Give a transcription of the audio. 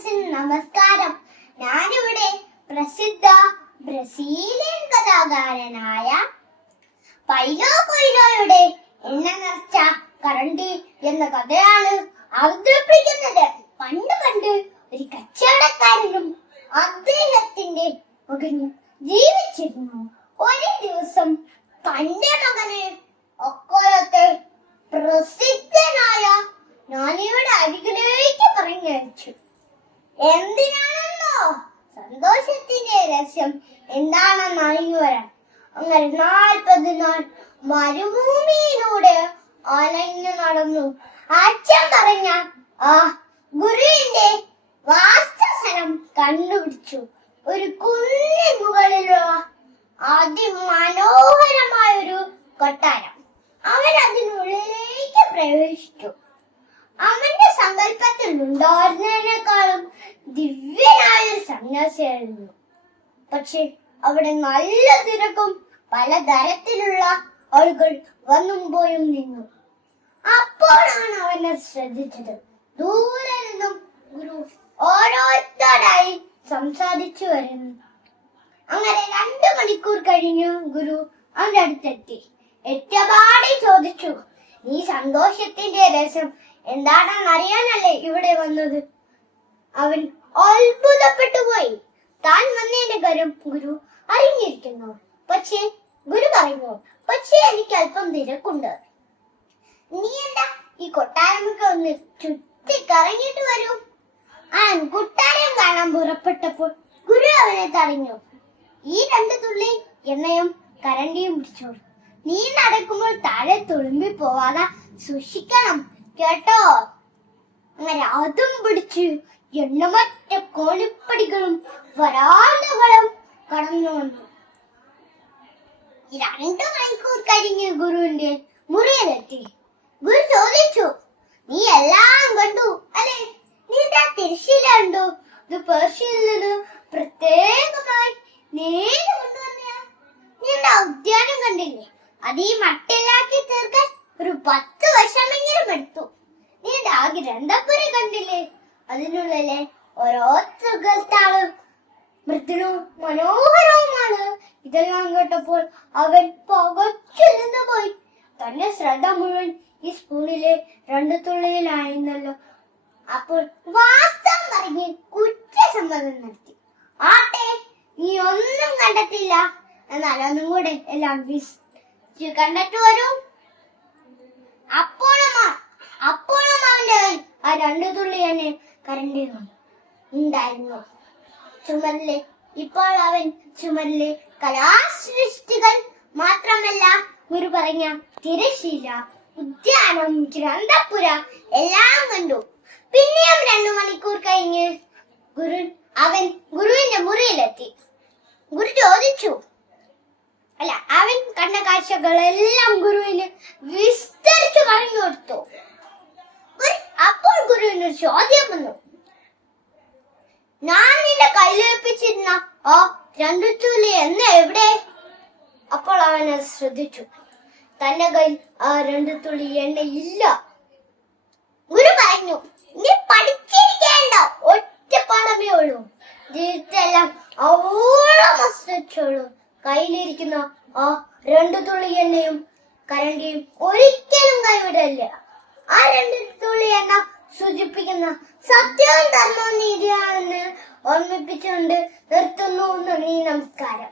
ഫ്രണ്ട്സിന് നമസ്കാരം. ഞാനിവിടെ പ്രസിദ്ധ ബ്രസീലിയൻ കഥാകാരനായ പൈലോ കൊയ്ലോയുടെ എണ്ണ നിറച്ച കരണ്ടി എന്ന കഥയാണ് അവതരിപ്പിക്കുന്നത്. പണ്ട് ഒരു കച്ചവടക്കാരനും അദ്ദേഹത്തിന്റെ മകനും ജീവിച്ചിരുന്നു. ഒരു ദിവസം തന്റെ മകനെ അക്കാലത്തെ പ്രസിദ്ധനായ നാനിയുടെ അരികിലേക്ക് പറഞ്ഞയച്ചു. എന്തിനാണെന്നോ? സന്തോഷത്തിന്റെ രഹസ്യം എന്താണെന്ന് അറിയുവാൻ. അങ്ങനെ 40 നാൾ മരുഭൂമിയിലൂടെ അലഞ്ഞു നടന്നു. അച്ഛൻ പറഞ്ഞ ആ ഗുരുവിന്റെ വാസസ്ഥലം കണ്ടുപിടിച്ചു. ഒരു കുന്നിൻ മുകളിലുള്ള അതിമനോഹരമായൊരു കൊട്ടാരം. അവൻ അതിനുള്ളിലേക്ക് പ്രവേശിച്ചു. അവന്റെ സങ്കല്പത്തിൽ ഉണ്ടായിരുന്നതിനേക്കാളും ദിവ്യനായൊരു സന്യാസിയായിരുന്നു. പക്ഷെ അവിടെ നല്ല തിരക്കും പലതരത്തിലുള്ള ആളുകൾ വന്നും പോയും നിന്നു. അപ്പോഴാണ് അവനെ ശ്രദ്ധിച്ചത്. ദൂരെ നിന്നും ഗുരു ഓരോരുത്തരായി സംസാരിച്ചു വരുന്നു. അങ്ങനെ 2 മണിക്കൂർ കഴിഞ്ഞു ഗുരു അവന്റെ അടുത്തെത്തി. എത്തിയപാടെ ചോദിച്ചു, നീ സന്തോഷത്തിന്റെ രസം എന്താണെന്ന് അറിയാനല്ലേ ഇവിടെ വന്നത്? അവൻ അത്ഭുതപ്പെട്ടു പോയി. താൻ വന്നതിന്റെ കാര്യം ഗുരു അറിഞ്ഞിരിക്കുന്നു. പക്ഷേ ഗുരു പറഞ്ഞു, പക്ഷേ എനിക്ക് അല്പം തിരക്കുണ്ട്. നീ എന്താ ഈ കൊട്ടാരമൊക്കെ ഒന്ന് ചുറ്റി കറങ്ങിട്ട് വരൂ. കൊട്ടാരം കാണാൻ പുറപ്പെട്ടപ്പോൾ ഗുരു അവനെ തടഞ്ഞു. ഈ 2 തുള്ളി എണ്ണയും കരണ്ടിയും പിടിച്ചോളൂ. നീ നടക്കുമ്പോൾ താഴെ തുളുമ്പി പോവാതെ സൂക്ഷിക്കണം കേട്ടോ. അങ്ങനെ അതും പിടിച്ച് എണ്ണമറ്റ കോണിപ്പടികളും വരാന്തകളും കടന്നു വന്നു. 2 മണിക്കൂർ കഴിഞ്ഞ് ഗുരുവിന്റെ മുറിയിലെത്തി. ഗുരു ചോദിച്ചു, നീ എല്ലാം കണ്ടു അല്ലെ? നീ എന്താ തിരശ്ശീല കണ്ടു? ഇത് പേർഷ്യയിൽ നിന്ന് പ്രത്യേകമായി നേരെ കൊണ്ടുവന്ന നീ എന്താ ഉദ്യാനം കണ്ടില്ലേ? അത് ഈ മട്ടിലാക്കി തീർക്കാൻ ഒരു 10 വർഷമെങ്കിലും എടുത്തു. നീ എന്താ ആ ഗ്രന്ഥപുര കണ്ടില്ലേ? അതിനുള്ളിലെ ഓരോ സുഖത്താളും മൃദുലും മനോഹരവുമാണ്. ഇതെല്ലാം കേട്ടപ്പോൾ അവൻ പകച്ചു നിന്ന് പോയി. തന്റെ ശ്രദ്ധ മുഴുവൻ ഈ സ്പൂണിലെ 2 തുള്ളിയിലായിരുന്നല്ലോ. അപ്പോൾ വാസ്തവം പറഞ്ഞ് കുറ്റസമ്മതം നടത്തി. ആട്ടെ, നീ ഒന്നും കണ്ടെത്തില്ല, എന്നാൽ ഒന്നും കൂടെ എല്ലാം കണ്ടിട്ട് വരൂ. അപ്പോഴും അവന്റെ ആ 2 തുള്ളി തന്നെ കരണ്ടി ഉണ്ടായിരുന്നു ചുമരിലെ. ഇപ്പോൾ അവൻ ചുമരിലെ കലാസൃഷ്ടികൾ മാത്രമല്ല, ഗുരു പറഞ്ഞ തിരശ്ശീല, ഉദ്യാനം, ഗ്രന്ഥപുര എല്ലാം കണ്ടു. പിന്നെയും 2 മണിക്കൂർ കഴിഞ്ഞ് അവൻ ഗുരുവിന്റെ മുറിയിലെത്തി. ഗുരു ചോദിച്ചു, അവൻ കണ്ട കാഴ്ചകളെല്ലാം ഗുരുവിന് വിസ്തരിച്ചു പറഞ്ഞു കൊടുത്തു. അപ്പോൾ ഗുരുവിന് ചോദ്യം വന്നു, ഞാൻ നിന്റെ കയ്യിലേൽപ്പിച്ചിരുന്ന ആ 2 തുള്ളി എണ്ണ എവിടെ? അപ്പോൾ അവനെ ശ്രദ്ധിച്ചു. തന്റെ കയ്യിൽ ആ 2 തുള്ളി എണ്ണ ഇല്ല. ഗുരു പറഞ്ഞു, നീ പഠിച്ചിരിക്കേണ്ട ഒറ്റ പാഠമേ ഉള്ളൂ. ജീവിതത്തെല്ലാം അവോളം ആസ്വദിച്ചോളൂ. കയ്യിലിരിക്കുന്ന ആ 2 തുള്ളി എണ്ണയും കരണ്ടിയും ഒരിക്കലും കൈവിടല്ല. ആ 2 തുള്ളി എണ്ണ സൂചിപ്പിക്കുന്ന സത്യവും ധർമ്മവും നീതിയാണെന്ന് ഓർമ്മിപ്പിച്ചുകൊണ്ട് നിർത്തുന്നു. നന്ദി, നമസ്കാരം.